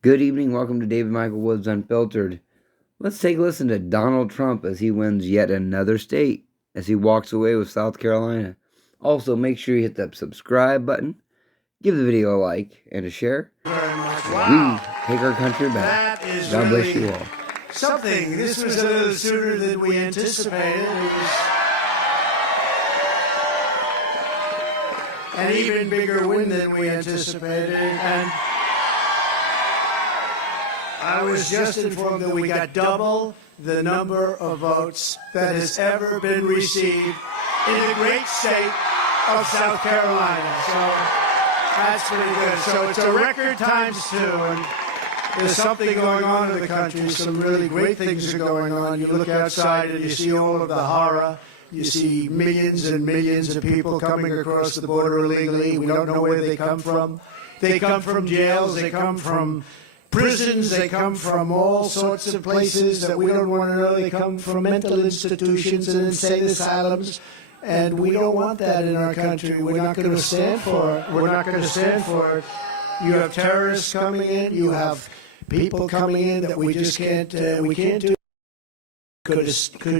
Good evening. Welcome to David Michael Woods Unfiltered. Let's take a listen to Donald Trump as he wins yet another state as he walks away with South Carolina. Also, make sure you hit that subscribe button, give the video a like and a share. Wow. We take our country back. God bless you all. Something. This was a little sooner than we anticipated. It was an even bigger win than we anticipated. And I was just informed that we got double the number of votes that has ever been received in the great state of South Carolina. So that's pretty good. So it's a record times two. And there's something going on in the country. Some really great things are going on. You look outside and you see all of the horror. You see millions and millions of people coming across the border illegally. We don't know where they come from. They come from jails. They come from prisons. They come from all sorts of places that we don't want to know. They come from mental institutions and insane asylums. And we don't want that in our country. We're not going to stand for it. We're not going to stand for it. You have terrorists coming in. You have people coming in that we just can't do. Could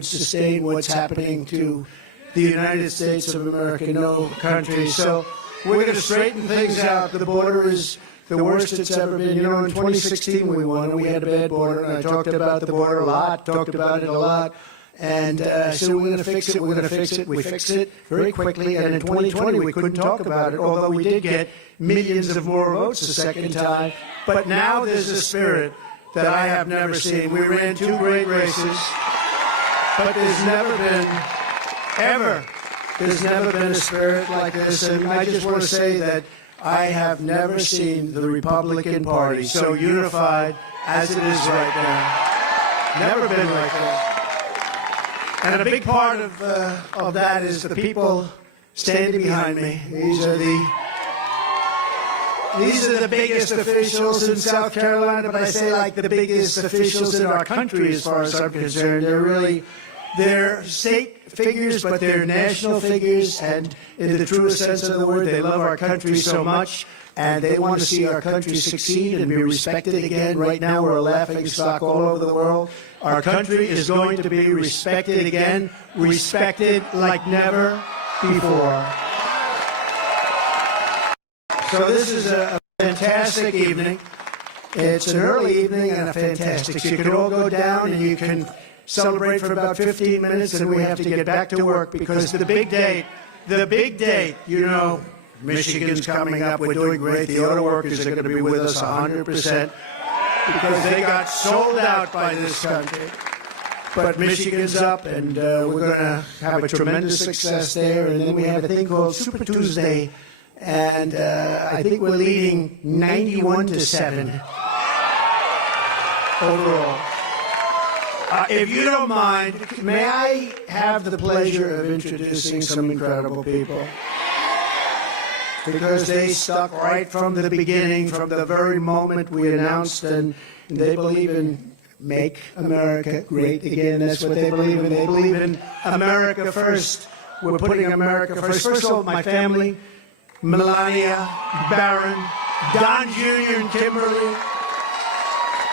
sustain what's happening to the United States of America, no country. So we're going to straighten things out. The border is the worst it's ever been. You know, in 2016 we won, and we had a bad border, and I talked about the border a lot, talked about it a lot. And so we're going to fix it, we're going to fix it. We fixed it very quickly, and in 2020 we couldn't talk about it, although we did get millions of more votes the second time. But now there's a spirit that I have never seen. We ran two great races, but there's never been a spirit like this. And I just want to say that I have never seen the Republican Party so unified as it is right now. Never been like that. And a big part of that is the people standing behind me. These are the biggest officials in South Carolina, but I say like the biggest officials in our country as far as I'm concerned. They're state figures, but they're national figures, and in the truest sense of the word, they love our country so much, and they want to see our country succeed and be respected again. Right now, we're a laughingstock all over the world. Our country is going to be respected again, respected like never before. So this is a fantastic evening. It's an early evening and a fantastic. So you can all go down and you can celebrate for about 15 minutes, and we have to get back to work because the big date, you know, Michigan's coming up. We're doing great. The auto workers are going to be with us 100% because they got sold out by this country. But Michigan's up, and we're going to have a tremendous success there. And then we have a thing called Super Tuesday, and I think we're leading 91-7 overall. If you don't mind, may I have the pleasure of introducing some incredible people? Because they stuck right from the beginning, from the very moment we announced, and they believe in make America great again. That's what they believe in. They believe in America first. We're putting America first. First of all, my family, Melania, Barron, Don Jr. and Kimberly,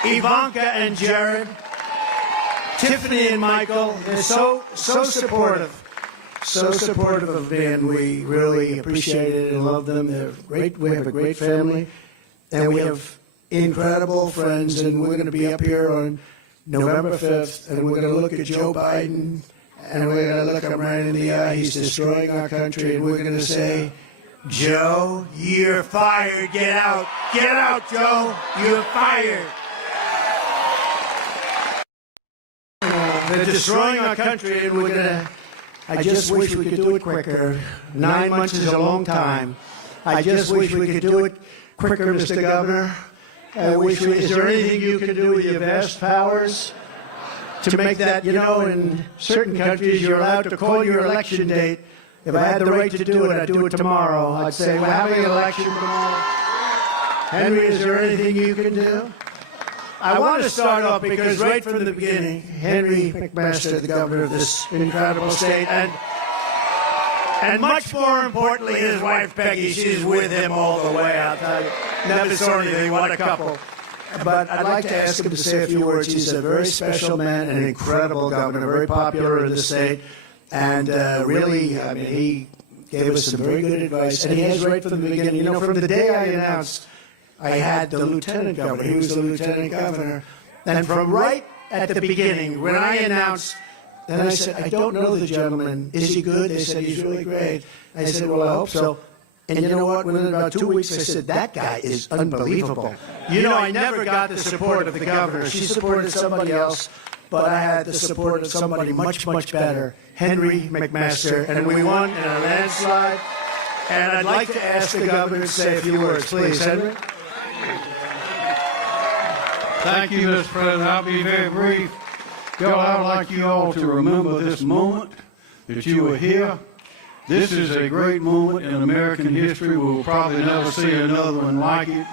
Ivanka and Jared, Tiffany and Michael. They're so supportive. So supportive of Ben. We really appreciate it and love them. They're great. We have a great family. And we have incredible friends. And we're going to be up here on November 5th. And we're going to look at Joe Biden. And we're going to look him right in the eye. He's destroying our country. And we're going to say, Joe, you're fired. Get out. Get out, Joe. You're fired. They're destroying our country, and we're going to... I just wish we could do it quicker. 9 months is a long time. I just wish we could do it quicker, Mr. Governor. Is there anything you can do with your vast powers to make that, you know, in certain countries you're allowed to call your election date. If I had the right to do it, I'd do it tomorrow. I'd say, we're having an election tomorrow. Henry, is there anything you can do? I want to start off because right from the beginning, Henry McMaster, the governor of this incredible state, and much more importantly, his wife Peggy, she's with him all the way, I'll tell you. Never saw anything, what a couple. but I'd like to ask him to say a few words. He's a very special man, an incredible governor, very popular in the state, and really, I mean, he gave us some very good advice, and he has right from the beginning. You know, from the day I announced I had the lieutenant governor, he was the lieutenant governor, and from right at the beginning, when I announced, then I said, I don't know the gentleman. Is he good? They said, he's really great. I said, well, I hope so. And you know what? Within about 2 weeks, I said, that guy is unbelievable. You know, I never got the support of the governor. She supported somebody else, but I had the support of somebody much, much better, Henry McMaster, and we won in a landslide. And I'd like to ask the governor to say a few words. Please, Henry. Thank you, Mr. President. I'll be very brief. Y'all, I'd like you all to remember this moment that you were here. This is a great moment in American history. We'll probably never see another one like it.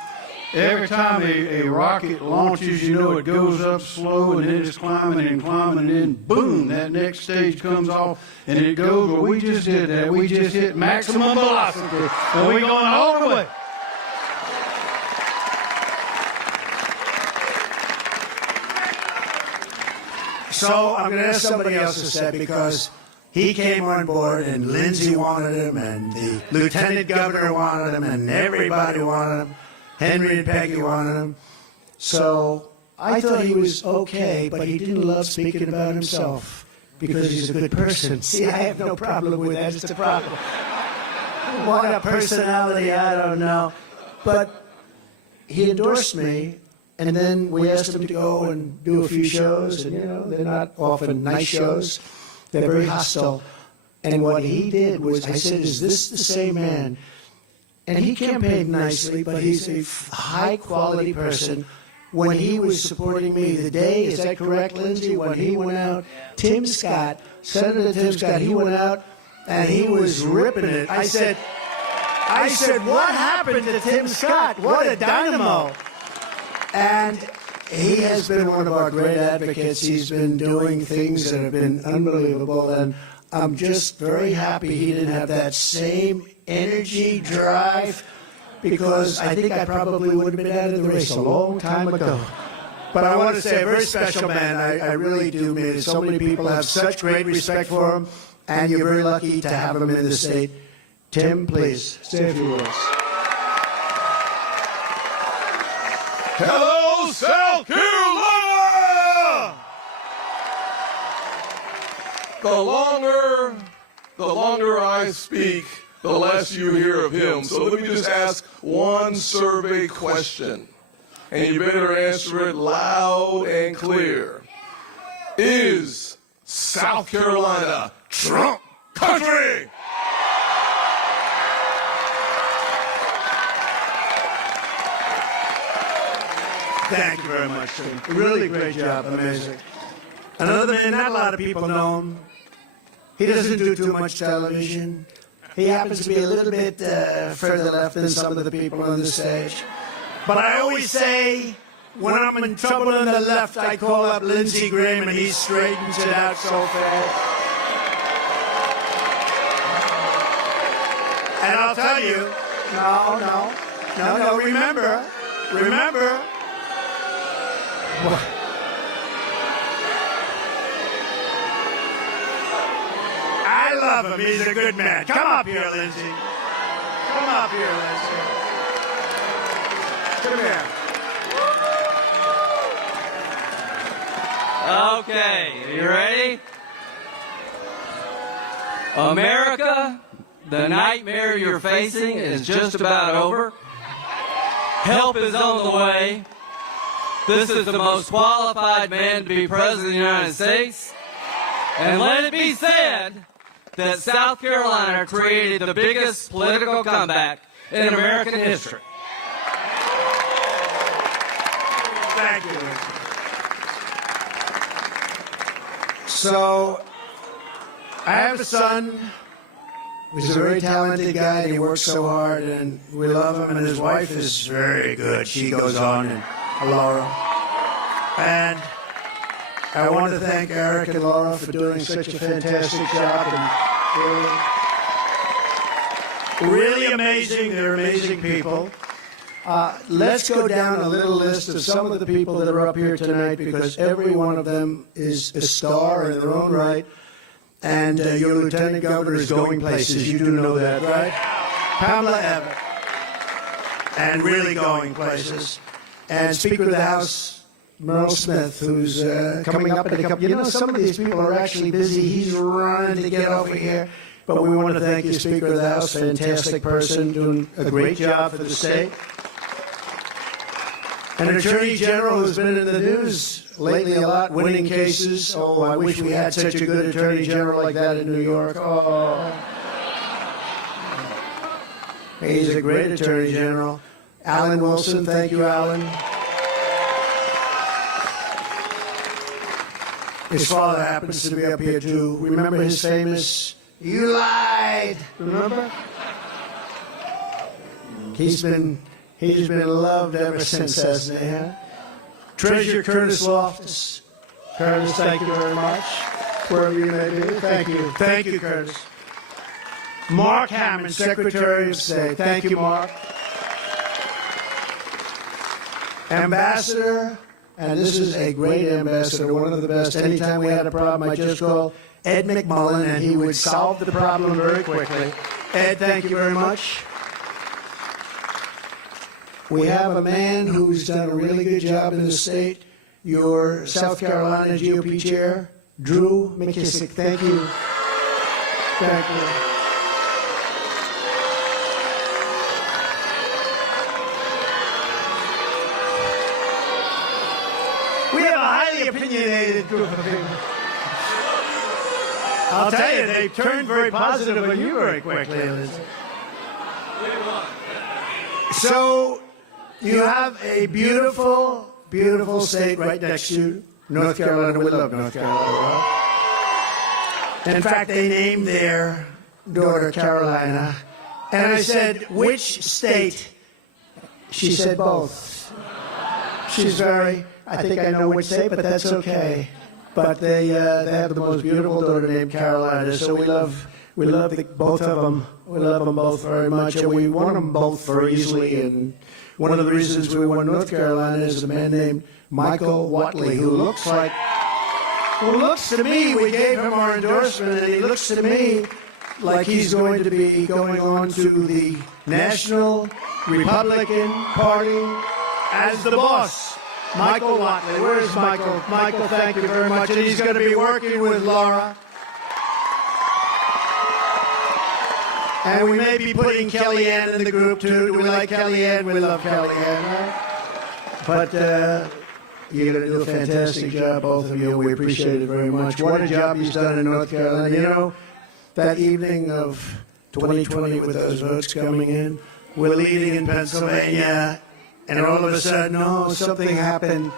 Every time a rocket launches, you know, it goes up slow and then it's climbing and climbing, and then boom, that next stage comes off and it goes. Well, we just did that. We just hit maximum velocity, and we're going all the way. So I'm going to ask somebody else to say, because he came on board and Lindsey wanted him and the lieutenant governor wanted him and everybody wanted him. Henry and Peggy wanted him. So I thought he was okay, but he didn't love speaking about himself because he's a good person. See, I have no problem with that. It's a problem. What a personality, I don't know. But he endorsed me. And then we asked him to go and do a few shows, and, you know, they're not often nice shows. They're very hostile. And what he did was, I said, is this the same man? And he campaigned nicely, but he's a high-quality person. When he was supporting me the day, is that correct, Lindsey? When he went out, Tim Scott, Senator Tim Scott, he went out, and he was ripping it. I said, what happened to Tim Scott? What a dynamo. And he has been one of our great advocates. He's been doing things that have been unbelievable. And I'm just very happy he didn't have that same energy, drive, because I think I probably would have been out of the race a long time ago. But I want to say, a very special man. I really do mean it. So many people have such great respect for him, and you're very lucky to have him in the state. Tim, please, say a few words. Hello, South Carolina! The longer I speak, the less you hear of him. So let me just ask one survey question, and you better answer it loud and clear. Is South Carolina Trump country? Thank you very much, sir. Really great job. Amazing. Another man not a lot of people know him. He doesn't do too much television. He happens to be a little bit further left than some of the people on the stage. But I always say, when I'm in trouble on the left, I call up Lindsey Graham, and he straightens it out so fast. And I'll tell you, no, remember. I love him. He's a good man. Come up here, Lindsey. Come up here, Lindsey. Come here. Okay, you ready? America, the nightmare you're facing is just about over. Help is on the way. This is the most qualified man to be president of the United States. And let it be said that South Carolina created the biggest political comeback in American history. Thank you. So, I have a son who's a very talented guy, and he works so hard, and we love him, and his wife is very good. She goes on, and Laura. And I want to thank Eric and Laura for doing such a fantastic job, and really amazing. They're amazing people. Let's go down a little list of some of the people that are up here tonight, because every one of them is a star in their own right. And your lieutenant governor is going places. You do know that, right? Pamela Abbott. And really going places. And Speaker of the House, Merle Smith, who's coming up in a couple. You know, some of these people are actually busy. He's running to get over here. But we want to thank you, Speaker of the House. Fantastic person, doing a great job for the state. An Attorney General who's been in the news lately a lot, winning cases. Oh, I wish we had such a good Attorney General like that in New York. Oh. He's a great Attorney General. Alan Wilson, thank you, Alan. His father happens to be up here, too. Remember his famous, "You lied." Remember? He's been loved ever since, hasn't he? Huh? Treasurer Curtis Loftus. Curtis, thank you very much. Wherever you may be, thank you. Thank you, Curtis. Mark Hammond, Secretary of State. Thank you, Mark. Ambassador, and this is a great ambassador, one of the best. Anytime we had a problem, I just called Ed McMullen, and he would solve the problem very quickly. Ed, thank you very much. We have a man who's done a really good job in the state, your South Carolina GOP chair, Drew McKissick. Thank you. Thank you. We have a highly opinionated group of people. I'll tell you, they turned very positive on you very quickly. So, you have a beautiful, beautiful state right next to you, North Carolina. We love North Carolina. In fact, they named their daughter Carolina. And I said, which state? She said both. She's very, I think I know which state, but that's okay. But they have the most beautiful daughter named Carolina, so we love both of them. We love them both very much, and we won them both very easily. And one of the reasons we won North Carolina is a man named Michael Whatley, who looks to me, we gave him our endorsement, and he looks to me like he's going to be going on to the National Republican Party as the boss. Michael Whatley. Where is Michael? Michael, thank you very much. And he's going to be working with Laura. And we may be putting Kellyanne in the group, too. Do we like Kellyanne? We love Kellyanne, right? But you're going to do a fantastic job, both of you. We appreciate it very much. What a job he's done in North Carolina. You know, that evening of 2020 with those votes coming in, we're leading in Pennsylvania. And all of a sudden, something happened.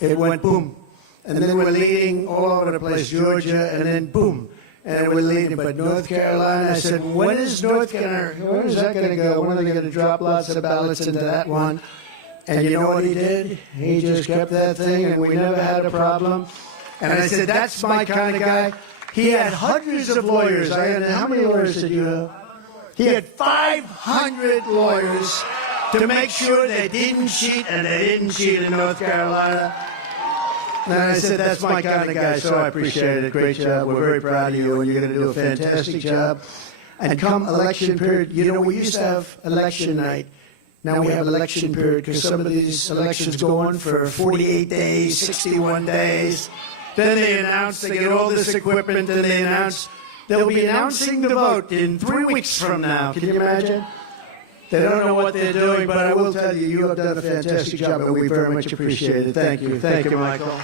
It went boom. And then we're leading all over the place, Georgia, and then boom. And we're leading. But North Carolina, I said, when is that going to go? When are they going to drop lots of ballots into that one? And you know what he did? He just kept that thing, and we never had a problem. And I said, that's my kind of guy. He had hundreds of lawyers. How many lawyers did you have? He had 500 lawyers to make sure they didn't cheat, and they didn't cheat in North Carolina. And I said, that's my kind of guy, so I appreciate it. Great job. We're very proud of you, and you're going to do a fantastic job. And come election period, you know, we used to have election night. Now we have election period because some of these elections go on for 48 days, 61 days. Then they announce, they get all this equipment, and they announce they'll be announcing the vote in 3 weeks from now. Can you imagine? They don't know what they're doing, but I will tell you, you have done a fantastic job, and we very much appreciate it. Thank you. Thank you, Michael.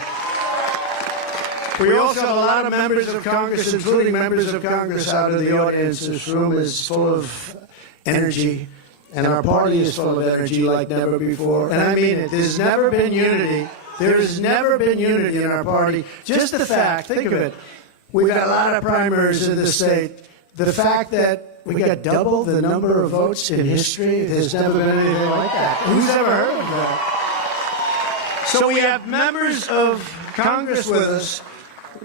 We also have a lot of members of Congress, including members of Congress out of the audience. This room is full of energy, and our party is full of energy like never before. And I mean it. There's never been unity. There has never been unity in our party. Just the fact, think of it, we've got a lot of primaries in the state. The fact that we got double the number of votes in history, there's never been anything like that. Who's ever heard of that? So we have members of Congress with us.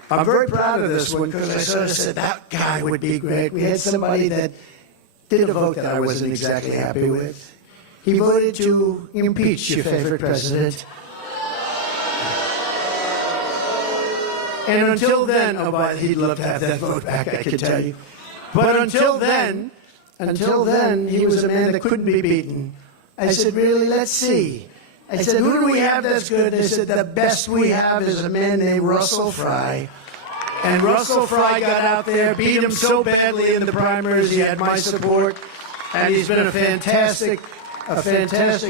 I'm very proud of this one because I sort of said that guy would be great. We had somebody that did a vote that I wasn't exactly happy with. he voted to impeach your favorite president. And until then, he'd love to have that vote back, I can tell you. But until then, he was a man that couldn't be beaten. I said, really, let's see. I said, who do we have that's good? They said, the best we have is a man named Russell Fry. And Russell Fry got out there, beat him so badly in the primaries, he had my support. And he's been a fantastic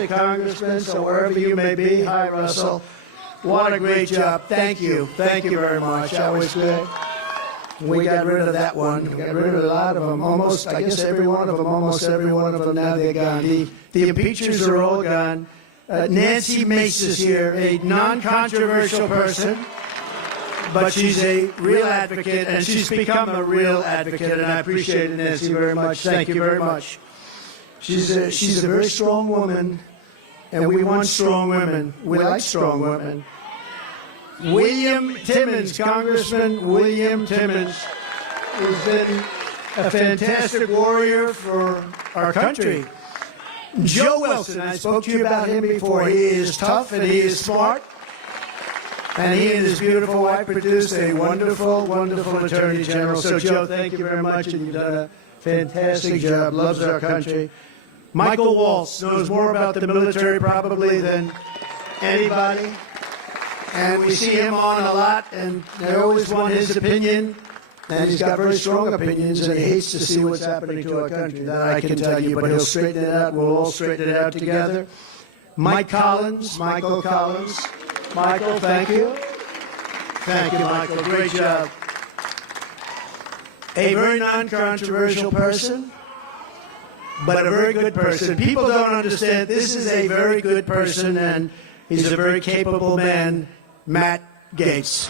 congressman, so wherever you may be, hi, Russell. What a great job. Thank you. Thank you very much. That was good. We got rid of that one. We got rid of a lot of them. Almost, I guess every one of them, now they're gone. The impeachers are all gone. Nancy Mace is here, a non-controversial person, but she's a real advocate, and she's become a real advocate, and I appreciate it, Nancy, very much. Thank you very much. She's a very strong woman, and we want strong women. We like strong women. William Timmons, Congressman William Timmons, has been a fantastic warrior for our country. Joe Wilson, I spoke to you about him before. He is tough and he is smart. And he and his beautiful wife produced a wonderful, wonderful Attorney General. So, Joe, thank you very much, and you've done a fantastic job. Loves our country. Michael Waltz knows more about the military probably than anybody. And we see him on a lot, and they always want his opinion. And he's got very strong opinions, and he hates to see what's happening to our country. That I can tell you, but he'll straighten it out. We'll all straighten it out together. Michael Collins. Michael, thank you. Thank you, Michael. Great job. A very non-controversial person, but a very good person. People don't understand. This is a very good person, and he's a very capable man, Matt Gaetz.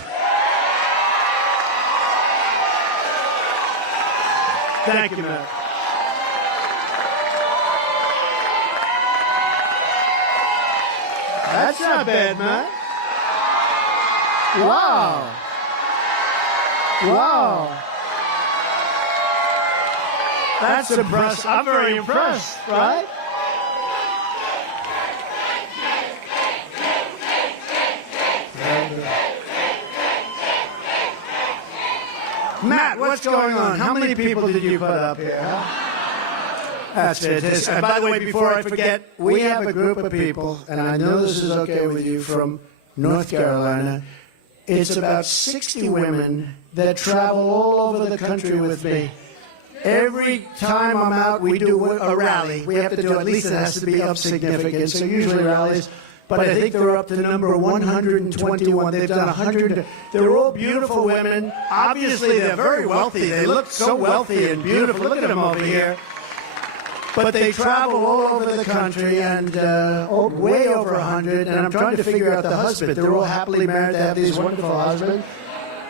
Thank you, Matt. That's not bad, Matt. Wow. Wow. That's impressive. I'm very impressed, right? Matt, what's going on? How many people did you put up here? That's fantastic. And by the way, before I forget, we have a group of people, and I know this is okay with you, from North Carolina. It's about 60 women that travel all over the country with me. Every time I'm out, we do a rally. We have to do, at least it has to be of significance, so usually rallies. But I think they're up to number 121. They've done 100. They're all beautiful women. Obviously, they're very wealthy. They look so wealthy and beautiful. Look at them over here. But they travel all over the country, and way over 100. And I'm trying to figure out the husband. They're all happily married. They have these wonderful husbands.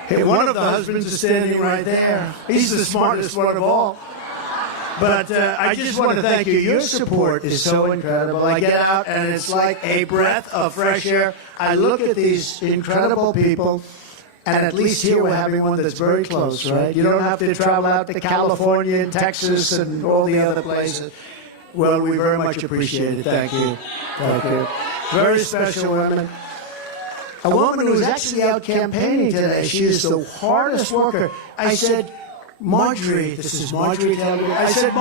Hey, one of the husbands is standing right there. He's the smartest one of all. But I just want to thank you. Your support is so incredible. I get out, and it's like a breath of fresh air. I look at these incredible people, and at least here we're having one that's very close, right? You don't have to travel out to California and Texas and all the other places. Well, we very much appreciate it. Thank you. Thank you. Very special woman. A woman who was actually out campaigning today. She is the hardest worker. I said, Marjorie, this is Marjorie telling me. I said,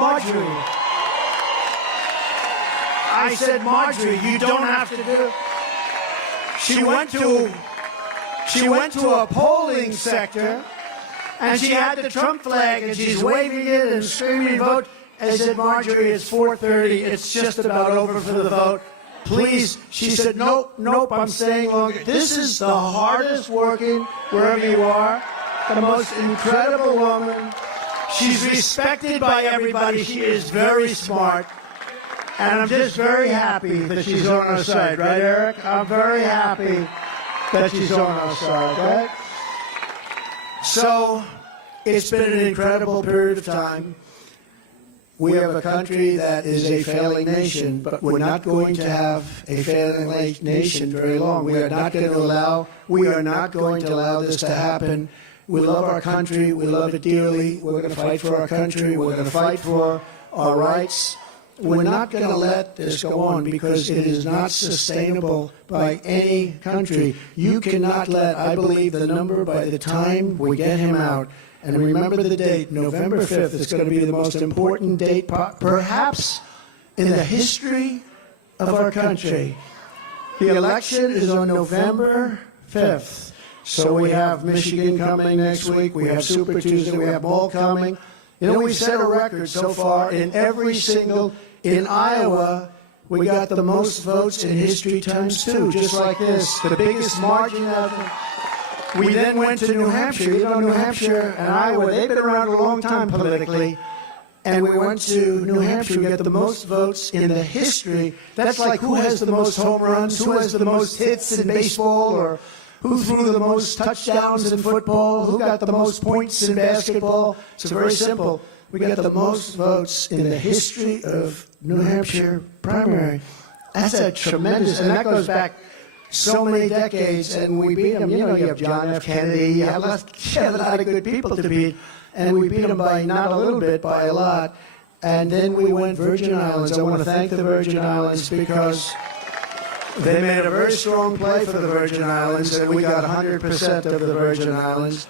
Marjorie, you don't have to do it. She went to a polling sector, and she had the Trump flag, and she's waving it and screaming, vote. I said, Marjorie, it's 4:30. It's just about over for the vote. Please. She said, nope, I'm staying longer. This is the hardest working, wherever you are, the most incredible woman. She's respected by everybody. She is very smart. And I'm just very happy that she's on our side. Right, Eric? I'm very happy that she's on our side, right? So, it's been an incredible period of time. We have a country that is a failing nation, but we're not going to have a failing nation very long. We are not going to allow this to happen. We love our country. We love it dearly. We're going to fight for our country. We're going to fight for our rights. we're not going to let this go on because it is not sustainable by any country. You cannot let, I believe, the number by the time we get him out. And remember the date, November 5th. It's going to be the most important date, perhaps, in the history of our country. The election is on November 5th. So we have Michigan coming next week. We have Super Tuesday. We have Ball coming. You know, we've set a record so far in every single. In Iowa, we got the most votes in history times two, just like this. The biggest margin ever. We then went to New Hampshire. You know, New Hampshire and Iowa, they've been around a long time politically. And we went to New Hampshire. We got the most votes in the history. That's like who has the most home runs, who has the most hits in baseball, or who threw the most touchdowns in football, who got the most points in basketball. It's very simple. We got the most votes in the history of New Hampshire primary. That's a tremendous, and that goes back so many decades, and we beat them. You know, you have John F. Kennedy, you have a lot of good people to beat, and we beat them by not a little bit, by a lot. And then we went Virgin Islands. I want to thank the Virgin Islands because they made a very strong play for the Virgin Islands, and we got 100% of the Virgin Islands.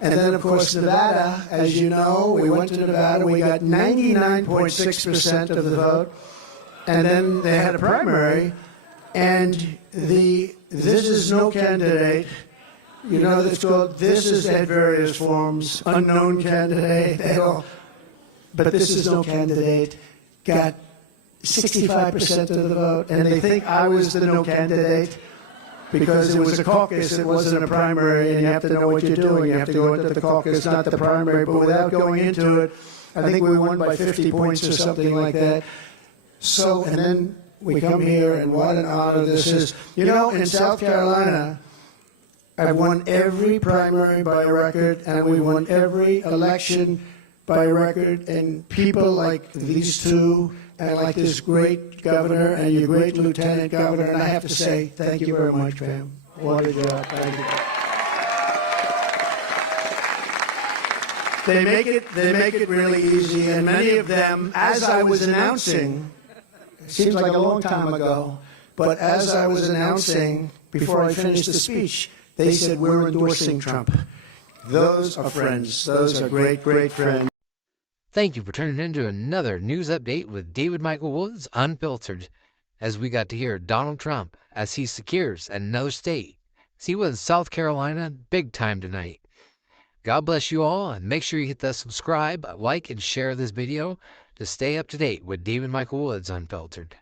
And then, of course, Nevada, as you know, we went to Nevada. We got 99.6% of the vote. And then they had a primary. And this is no candidate. You know, it's called, this is at various forms, unknown candidate. But this is no candidate. Got 65% of the vote. And they think I was the no candidate. Because it was a caucus, it wasn't a primary, and you have to know what you're doing. You have to go into the caucus, not the primary. But without going into it, I think we won by 50 points or something like that. So, and then we come here, and what an honor this is. You know, in South Carolina, I've won every primary by record, and we won every election by record, and people like these two, and like this great governor and your great lieutenant governor, and I have to say, thank you very much, Pam. What a job. Thank you. They make it really easy, and many of them, as I was announcing, it seems like a long time ago, but as I was announcing, before I finished the speech, they said, we're endorsing Trump. Those are friends. Those are great, great friends. Thank you for turning into another news update with David Michael Woods Unfiltered, as we got to hear Donald Trump as he secures another state. He was South Carolina big time tonight. God bless you all, and make sure you hit that subscribe, like, and share this video to stay up to date with David Michael Woods Unfiltered.